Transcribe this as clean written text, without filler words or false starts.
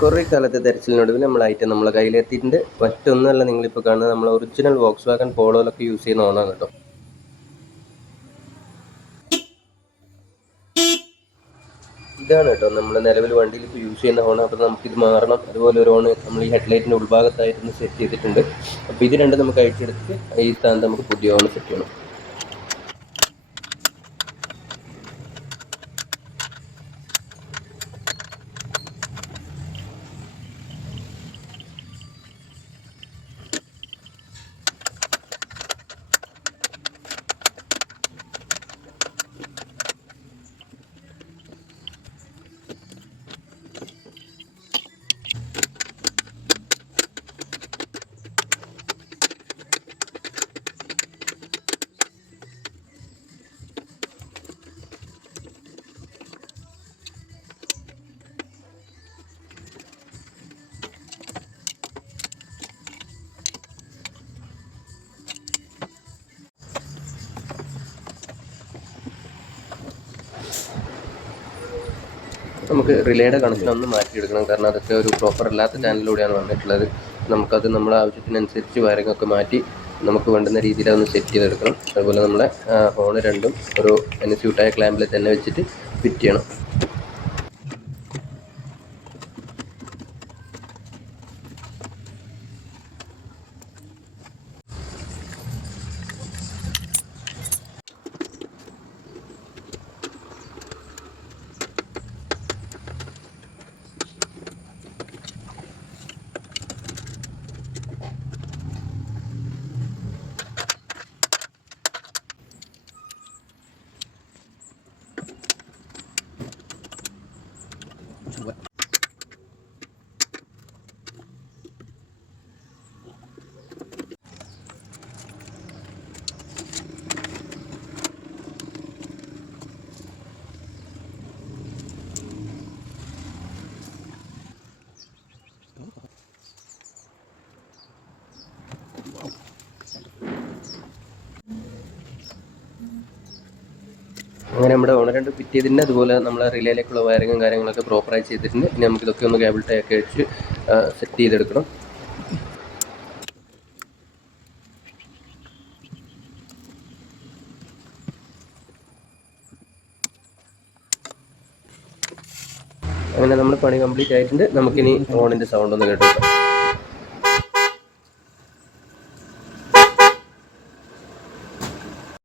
കുറേ കാലത്തെ തെരച്ചിലിനൊടുവിൽ നമ്മൾ ഐറ്റം നമ്മളെ കയ്യിലെത്തിയിട്ടുണ്ട്. മറ്റൊന്നുമല്ല, നിങ്ങളിപ്പോൾ കാണുന്നത് നമ്മൾ ഒറിജിനൽ വോക്സ്വാഗൺ പോളോയിലൊക്കെ യൂസ് ചെയ്യുന്ന ഓണാണ് കേട്ടോ. ഇതാണ് കേട്ടോ നമ്മൾ നിലവിൽ വണ്ടിയിൽ ഇപ്പോൾ യൂസ് ചെയ്യുന്ന ഹോൺ. അപ്പോൾ നമുക്കിത് മാറണം. അതുപോലെ ഒരു ഹോണ് നമ്മൾ ഈ ഹെഡ്ലൈറ്റിൻ്റെ ഉൾഭാഗത്തായിരുന്നു സെറ്റ് ചെയ്തിട്ടുണ്ട്. അപ്പോൾ ഇത് രണ്ടും നമുക്ക് അഴിച്ചെടുത്ത് ഈ സ്ഥാനത്ത് നമുക്ക് പുതിയ ഹോൺ സെറ്റ് ചെയ്യണം. നമുക്ക് റിലേയുടെ കണക്ഷൻ ഒന്ന് മാറ്റിയെടുക്കണം. കാരണം അതൊക്കെ ഒരു പ്രോപ്പർ അല്ലാത്ത ചാനലിലൂടെയാണ് വന്നിട്ടുള്ളത്. നമുക്കത് നമ്മളെ ആവശ്യത്തിനനുസരിച്ച് വയറിംഗ് ഒക്കെ മാറ്റി നമുക്ക് വേണ്ടുന്ന രീതിയിൽ അതൊന്ന് സെറ്റ് ചെയ്തെടുക്കണം. അതുപോലെ നമ്മളെ ഹോണ് രണ്ടും ഒരു അതിന് സ്യൂട്ടായ ക്ലാമ്പിൽ തന്നെ വെച്ചിട്ട് ഫിറ്റ് ചെയ്യണം. അങ്ങനെ നമ്മുടെ ഓണർ രണ്ട് ഫിറ്റ് ചെയ്തിട്ടുണ്ട്. അതുപോലെ നമ്മൾ റിലേയിലേക്കുള്ള വയറിങ്ങും കാര്യങ്ങളൊക്കെ പ്രോപ്പറായി ചെയ്തിട്ടുണ്ട്. ഇനി നമുക്കിതൊക്കെ ഒന്ന് കേബിൾ ടൈ ഒക്കെ വെച്ച് സെറ്റ് ചെയ്തെടുക്കണം. അങ്ങനെ നമ്മൾ പണി കംപ്ലീറ്റ് ആയിട്ടുണ്ട്. നമുക്കിനി ഓണിൻ്റെ സൗണ്ട് ഒന്ന് കേട്ടോ.